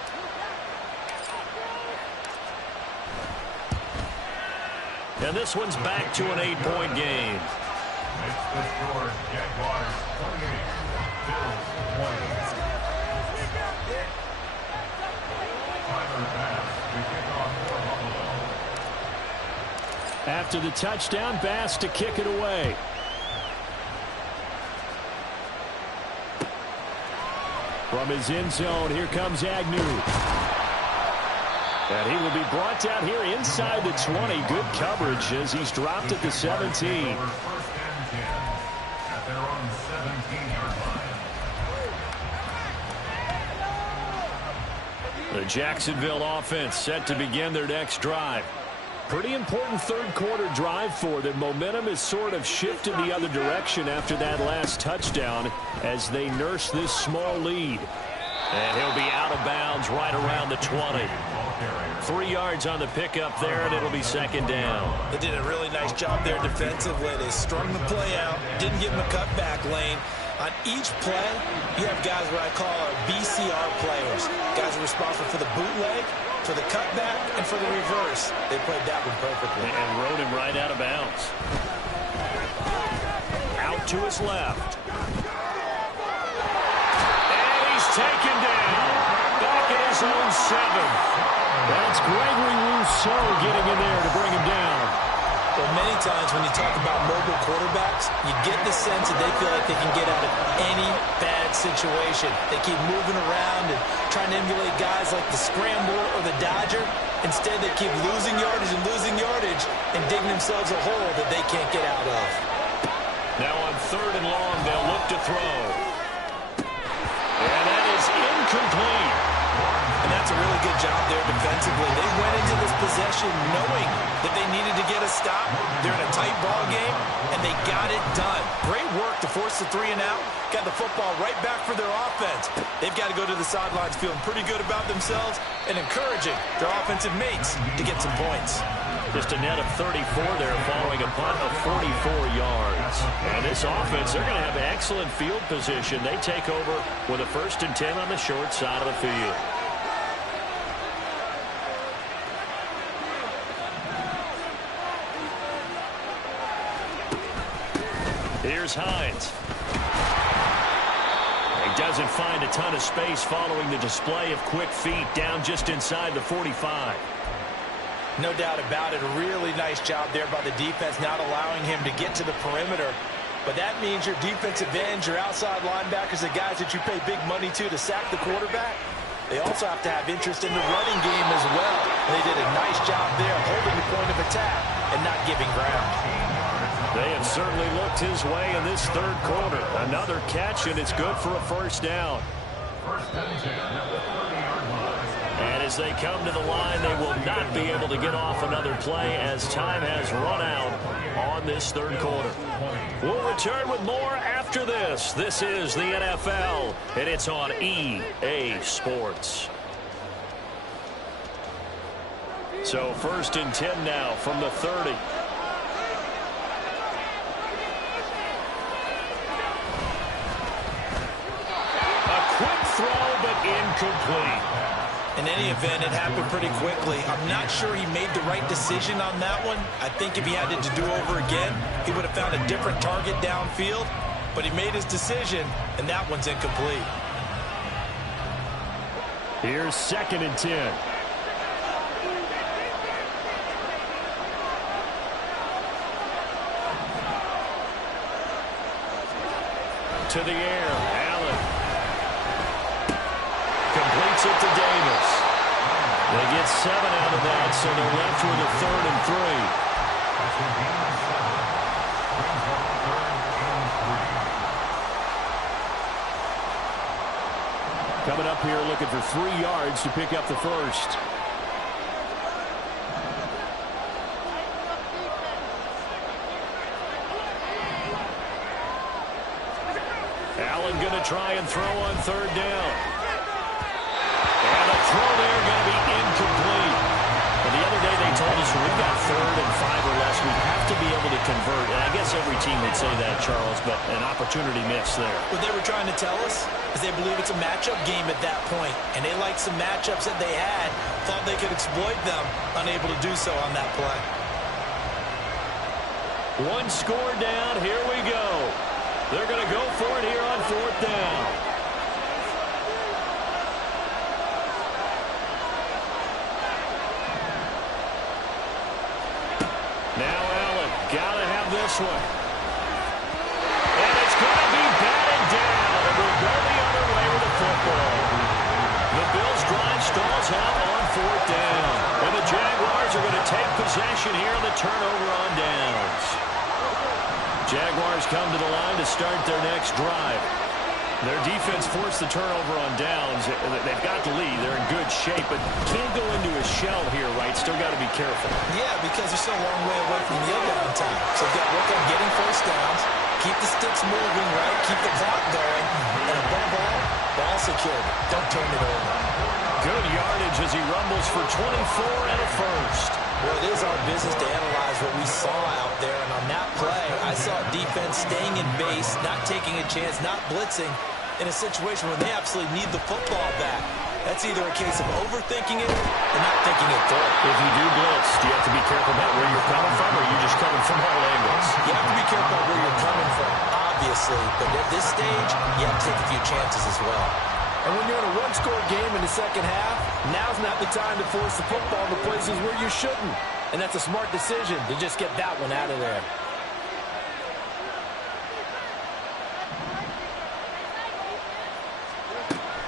And this one's back to an 8-point game. Makes the score Jaguars 28, Bills 20. After the touchdown, Bass to kick it away. From his end zone, here comes Agnew. And he will be brought down here inside the 20. Good coverage as he's dropped at the 17. 1st and 10 at their own 17-yard line. The Jacksonville offense set to begin their next drive. Pretty important third-quarter drive for them. Momentum is sort of shifted the other direction after that last touchdown as they nurse this small lead. And he'll be out of bounds right around the 20. 3 yards on the pickup there, and it'll be 2nd down. They did a really nice job there defensively. They strung the play out, didn't give him a cutback lane. On each play, you have guys what I call our BCR players. Guys are responsible for the bootleg, for the cutback and for the reverse. They played that one perfectly. And rode him right out of bounds. Out to his left. And he's taken down. Back at his own 7. That's Gregory Rousseau getting in there to bring him down. Well, many times when you talk about mobile quarterbacks, you get the sense that they feel like they can get out of any bad situation. They keep moving around and trying to emulate guys like the Scrambler or the Dodger. Instead, they keep losing yardage and digging themselves a hole that they can't get out of. Now on 3rd and long, they'll look to throw. And that is incomplete. And that's a really good job there defensively. They went into this possession knowing that they needed to get a stop. They're in a tight ball game, and they got it done. Great work to force the 3 and out. Got the football right back for their offense. They've got to go to the sidelines feeling pretty good about themselves and encouraging their offensive mates to get some points. Just a net of 34 there following a punt of 44 yards. And this offense, they're going to have excellent field position. They take over with a 1st and 10 on the short side of the field. Here's Hines. He doesn't find a ton of space following the display of quick feet down just inside the 45. No doubt about it. A really nice job there by the defense, not allowing him to get to the perimeter. But that means your defensive ends, your outside linebackers, the guys that you pay big money to sack the quarterback, they also have to have interest in the running game as well. And they did a nice job there holding the point of attack and not giving ground. They have certainly looked his way in this 3rd quarter. Another catch, and it's good for a 1st down. And as they come to the line, they will not be able to get off another play as time has run out on this 3rd quarter. We'll return with more after this. This is the NFL, and it's on EA Sports. So 1st and 10 now from the 30. Incomplete. In any event, it happened pretty quickly. I'm not sure he made the right decision on that one. I think if he had it to do over again, he would have found a different target downfield. But he made his decision, and that one's incomplete. Here's 2nd and 10. To the air, Allen. Completes it to Davis. They get 7 out of that, so they're left with a 3rd and 3. Coming up here looking for 3 yards to pick up the 1st. Allen going to try and throw on 3rd down. And a throw there going to be incomplete. And the other day they told us when we got 3rd and 5 or less, we have to be able to convert. And I guess every team would say that, Charles, but an opportunity missed there. What they were trying to tell us is they believe it's a matchup game at that point. And they liked some matchups that they had, thought they could exploit them, unable to do so on that play. 1 score down. Here we go. They're going to go for it here on 4th down. Now Allen, got to have this one. And it's going to be batted down. And we'll go the other way with the football. The Bills' drive stalls out on 4th down. And the Jaguars are going to take possession here on the turnover on downs. Jaguars come to the line to start their next drive. Their defense forced the turnover on downs. They've got the lead. They're in good shape, but can't go into a shell here, right? Still got to be careful. Yeah, because they're still a long way away from the other on time. So they've got to work on getting 1st downs, keep the sticks moving, right? Keep the clock going. And above all, ball secured. Don't turn it over. Good yardage as he rumbles for 24 and a 1st. Well, it is our business to analyze what we saw out there. And on that play, I saw defense staying in base, not taking a chance, not blitzing in a situation where they absolutely need the football back. That's either a case of overthinking it or not thinking it through. If you do blitz, do you have to be careful about where you're coming from, or are you just coming from all angles? You have to be careful about where you're coming from, obviously. But at this stage, you have to take a few chances as well. And when you're in a one-score game in the second half, now's not the time to force the football into places where you shouldn't. And that's a smart decision to just get that one out of there.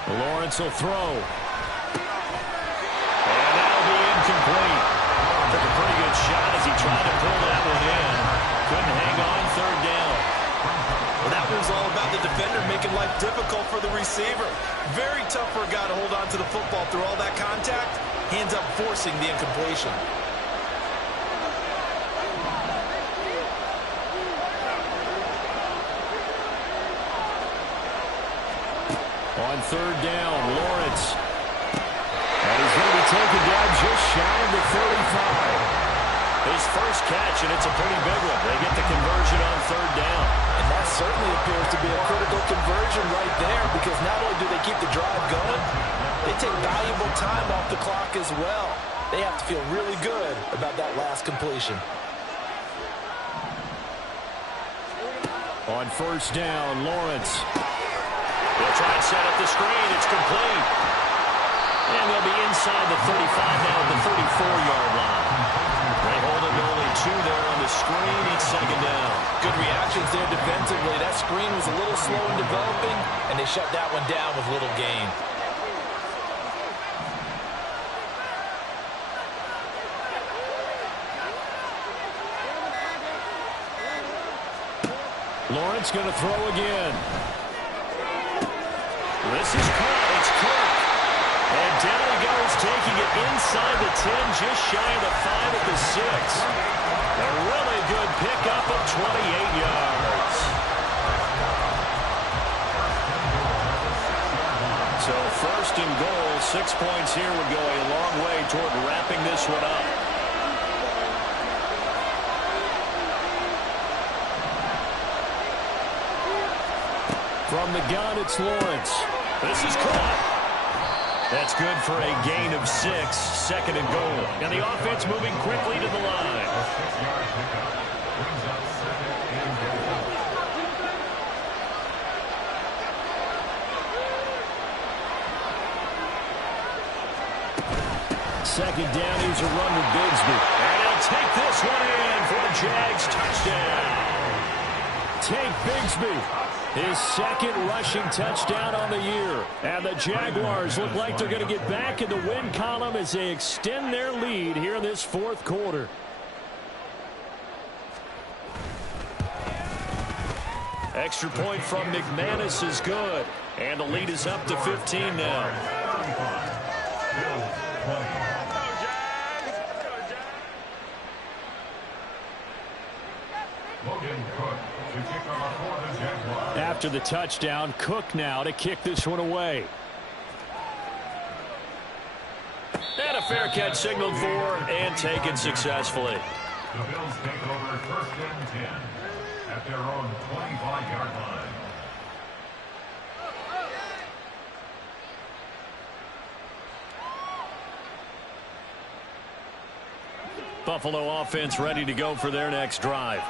Lawrence will throw. And that'll be incomplete. Took a pretty good shot as he tried to pull that one in. Couldn't hang on third down. Well, that was all about the defender making life difficult for the receiver. Very tough for a guy to hold on to the football through all that contact. Hands up forcing the incompletion. On third down, Lawrence. And he's going to be taken down just shy of the 35. His first catch, and it's a pretty big one. They get the conversion on third down. And that certainly appears to be a critical conversion right there, because not only do they keep the drive going, they take valuable time off the clock as well. They have to feel really good about that last completion. On first down, Lawrence. They'll try and set up the screen. It's complete. And they'll be inside the 35 now at the 34-yard line. They hold him to only 2 there on the screen. It's second down. Good reactions there defensively. That screen was a little slow in developing, and they shut that one down with little gain. Lawrence going to throw again. This is caught. It's Cook. And down he goes, taking it inside the 10, just shy of the 5 at the 6. A really good pickup of 28 yards. So first and goal, 6 points here would go a long way toward wrapping this one up. From the gun, it's Lawrence. This is caught. That's good for a gain of 6, second and goal. And the offense moving quickly to the line. A 6-yard pickup brings up second and goal. Second down, here's a run with Bigsby. And he'll take this one in for a Jags touchdown. Take Bigsby. His second rushing touchdown on the year. And the Jaguars look like they're going to get back in the win column as they extend their lead here in this fourth quarter. Extra point from McManus is good. And the lead is up to 15 now. After the touchdown, Cook now to kick this one away. And a fair catch signaled for and taken successfully. The Bills take over first and 10 at their own 25-yard line. Buffalo offense ready to go for their next drive.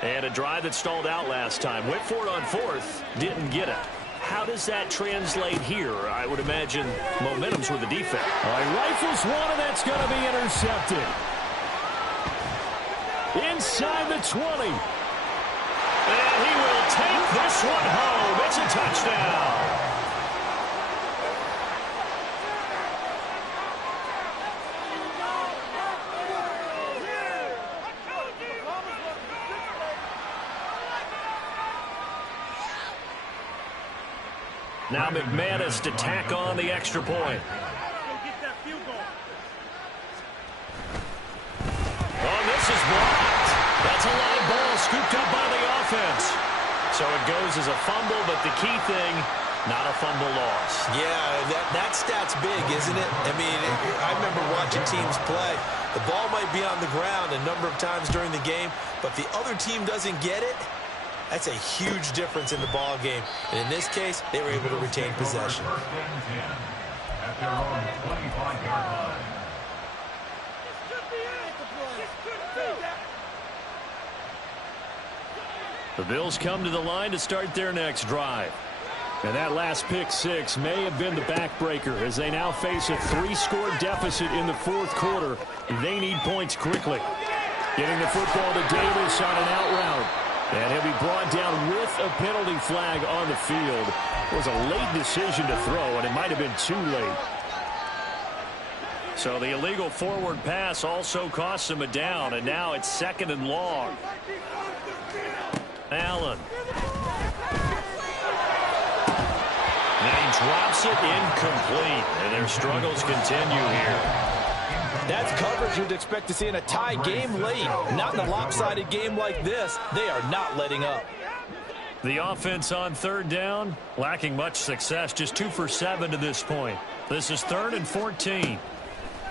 And a drive that stalled out last time. Went for it on fourth. Didn't get it. How does that translate here? I would imagine momentum's with the defense. All right, rifles one, and that's going to be intercepted. Inside the 20. And he will take this one home. It's a touchdown. Now McManus to tack on the extra point. Oh, this is blocked. That's a live ball scooped up by the offense. So it goes as a fumble, but the key thing, not a fumble loss. Yeah, that stat's big, isn't it? I mean, I remember watching teams play. The ball might be on the ground a number of times during the game, but if the other team doesn't get it, that's a huge difference in the ball game. And in this case, they were able to retain possession. at their own 25-yard line. The Bills come to the line to start their next drive. And that last pick six may have been the backbreaker as they now face a 3-score deficit in the fourth quarter. They need points quickly. Getting the football to Davis on an out route. And he'll be brought down with a penalty flag on the field. It was a late decision to throw, and it might have been too late. So the illegal forward pass also costs him a down, and now it's 2nd and long. Allen. And he drops it incomplete, and their struggles continue here. That's coverage you'd expect to see in a tie game late. Not in a lopsided game like this. They are not letting up. The offense on 3rd down, lacking much success, just 2 for 7 to this point. This is 3rd and 14.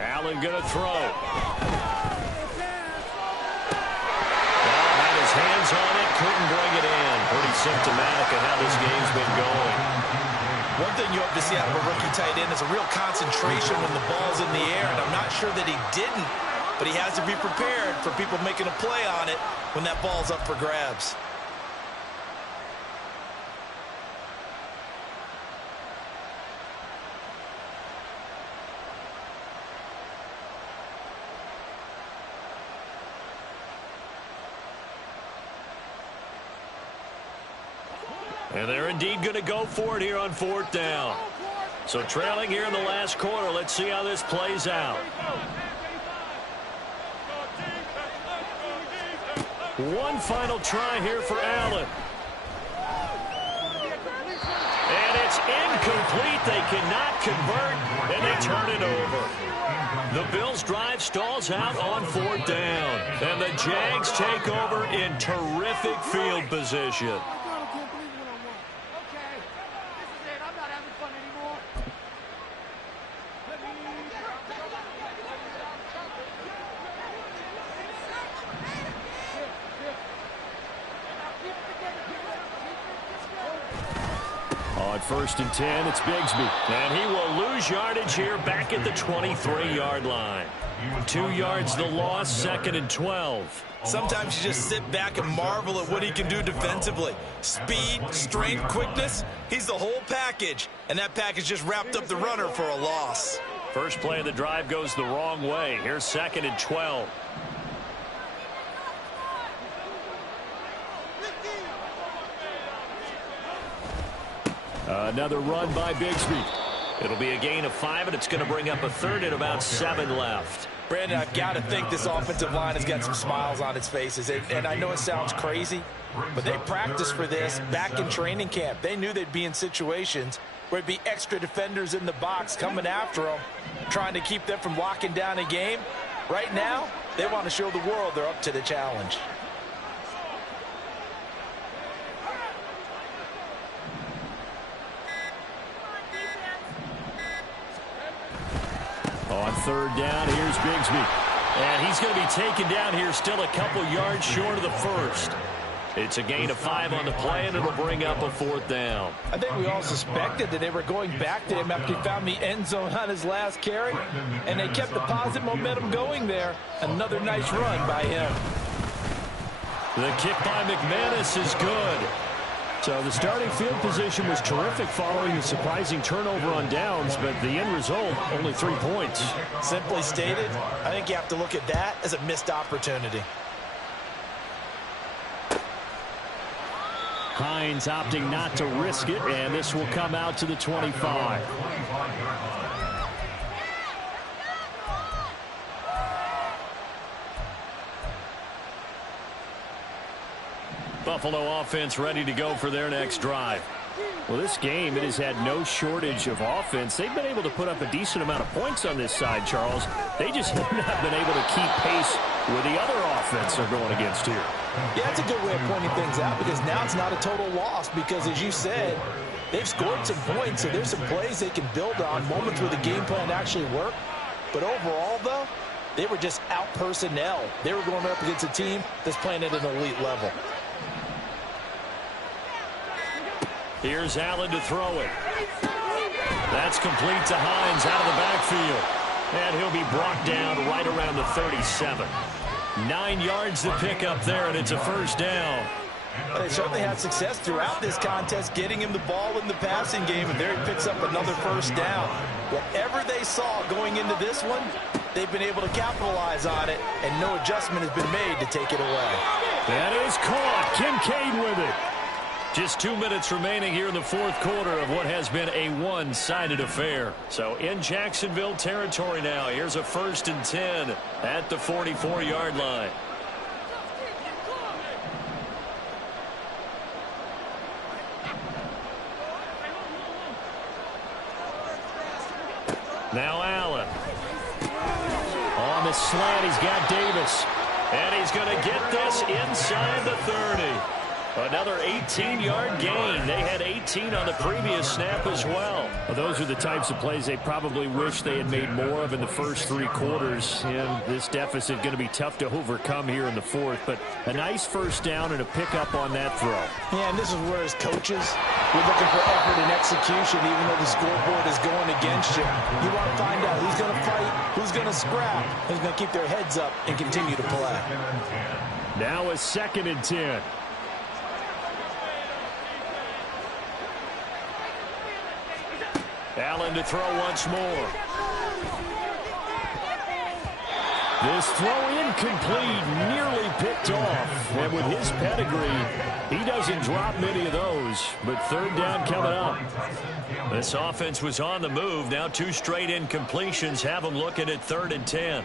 Allen going to throw. Had his hands on it, couldn't bring it in. Pretty symptomatic of how this game's been going. One thing you hope to see out of a rookie tight end is a real concentration when the ball's in the air, and I'm not sure that he didn't, but he has to be prepared for people making a play on it when that ball's up for grabs. And they're indeed going to go for it here on 4th down. So trailing here in the last quarter. Let's see how this plays out. One final try here for Allen. And it's incomplete. They cannot convert, and they turn it over. The Bills' drive stalls out on 4th down. And the Jags take over in terrific field position. On 1st and 10, it's Bigsby. And he will lose yardage here back at the 23-yard line. 2 yards the loss, 2nd and 12. Sometimes you just sit back and marvel at what he can do defensively. Speed, strength, quickness, he's the whole package. And that package just wrapped up the runner for a loss. First play of the drive goes the wrong way. Here's 2nd and 12. Another run by Bigsby. It'll be a gain of 5, and it's going to bring up a 3rd and about 7 left. Brandon, I've got to think this offensive line has got some smiles on its faces. And I know it sounds crazy, but they practiced for this back in training camp. They knew they'd be in situations where it'd be extra defenders in the box coming after them, trying to keep them from locking down a game. Right now, they want to show the world they're up to the challenge. On 3rd down, here's Bigsby. And he's going to be taken down here still a couple yards short of the first. It's a gain of 5 on the play, and it'll bring up a 4th down. I think we all suspected that they were going back to him after he found the end zone on his last carry, and they kept the positive momentum going there. Another nice run by him. The kick by McManus is good. So the starting field position was terrific following the surprising turnover on downs, but the end result, only 3 points. Simply stated, I think you have to look at that as a missed opportunity. Hines opting not to risk it, and this will come out to the 25. Buffalo offense ready to go for their next drive. Well, this game, it has had no shortage of offense. They've been able to put up a decent amount of points on this side, Charles. They just have not been able to keep pace with the other offense they're going against here. Yeah, that's a good way of pointing things out, because now it's not a total loss, because as you said, they've scored some points, so there's some plays they can build on, moments where the game plan actually worked. But overall, though, they were just out personnel. They were going up against a team that's playing at an elite level. Here's Allen to throw it. That's complete to Hines out of the backfield. And he'll be brought down right around the 37. 9 yards to pick up there, and it's a first down. They certainly had success throughout this contest getting him the ball in the passing game, and there he picks up another first down. Whatever they saw going into this one, they've been able to capitalize on it, and no adjustment has been made to take it away. That is caught. Kincaid with it. Just 2 minutes remaining here in the fourth quarter of what has been a one-sided affair. So in Jacksonville territory now, here's a 1st and 10 at the 44-yard line. Now Allen. On the slant, he's got Davis. And he's going to get this inside the 30. Another 18-yard gain. They had 18 on the previous snap as well. Those are the types of plays they probably wish they had made more of in the first 3 quarters. And this deficit going to be tough to overcome here in the fourth. But a nice first down and a pickup on that throw. Yeah, and this is where as coaches, we're looking for effort and execution, even though the scoreboard is going against you. You want to find out who's going to fight, who's going to scrap, who's going to keep their heads up and continue to play. Now a 2nd and 10. Allen to throw once more. This throw incomplete, nearly picked off. And with his pedigree, he doesn't drop many of those. But 3rd down coming up. This offense was on the move. Now 2 straight incompletions have them looking at 3rd and 10.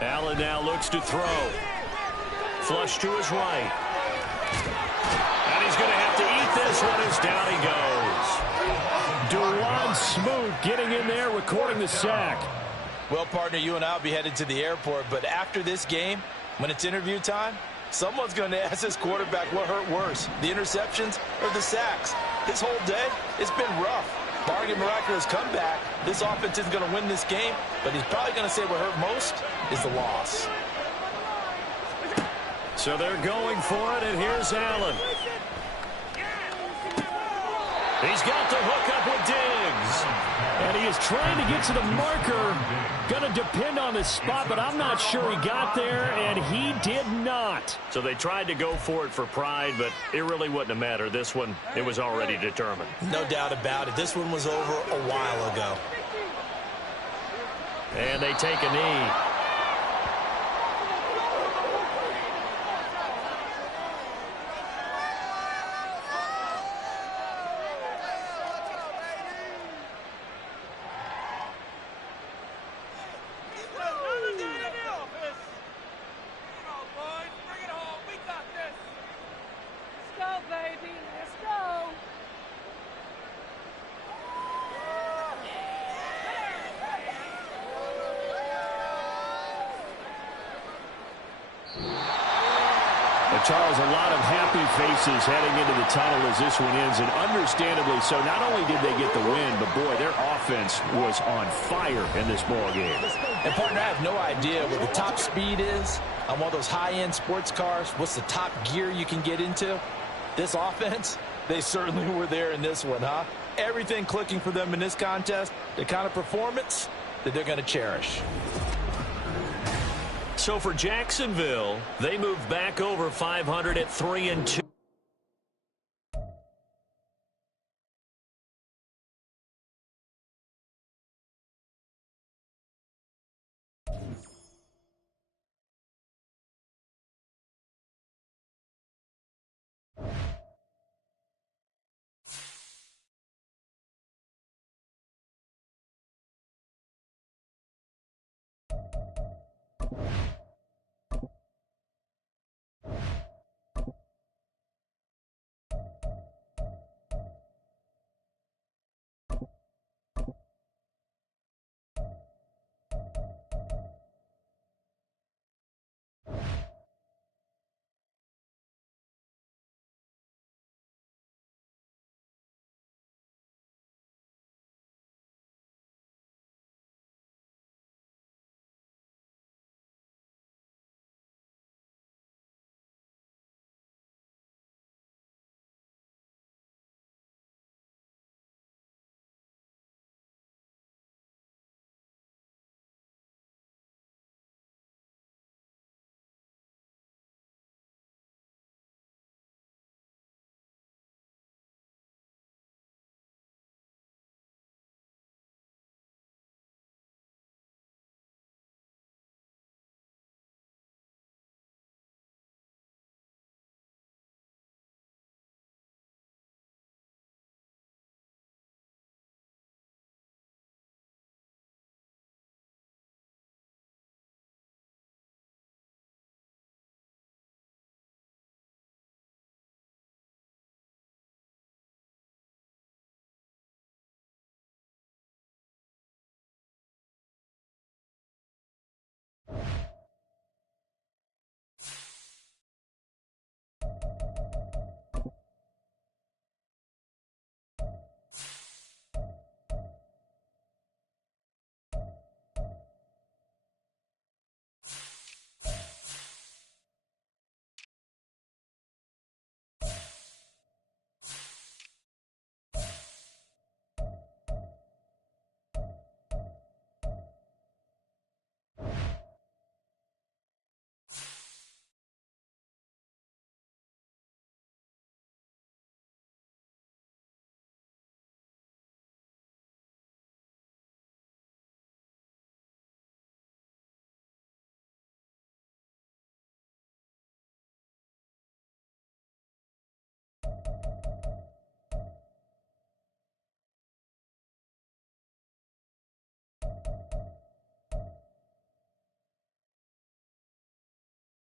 Allen now looks to throw. Flush to his right. And he's going to have to eat this one as down he goes. Dewan Smoot getting in there, recording the sack. Well, partner, you and I will be headed to the airport, but after this game, when it's interview time, someone's going to ask this quarterback what hurt worse, the interceptions or the sacks. His whole day, it's been rough. Barring a miraculous comeback, this offense isn't going to win this game, but he's probably going to say what hurt most is the loss. So they're going for it, and here's Allen. He's got the hook up with Diggs. And he is trying to get to the marker. Going to depend on the spot, but I'm not sure he got there, and he did not. So they tried to go for it for pride, but it really wouldn't have mattered. This one, it was already determined. No doubt about it. This one was over a while ago. And they take a knee. Charles, a lot of happy faces heading into the tunnel as this one ends, and understandably so. Not only did they get the win, but boy, their offense was on fire in this ball game. And partner, I have no idea what the top speed is on one of those high-end sports cars. What's the top gear you can get into? This offense, they certainly were there in this one, huh? Everything clicking for them in this contest, the kind of performance that they're going to cherish. So for Jacksonville, they moved back over 500 at 3-2.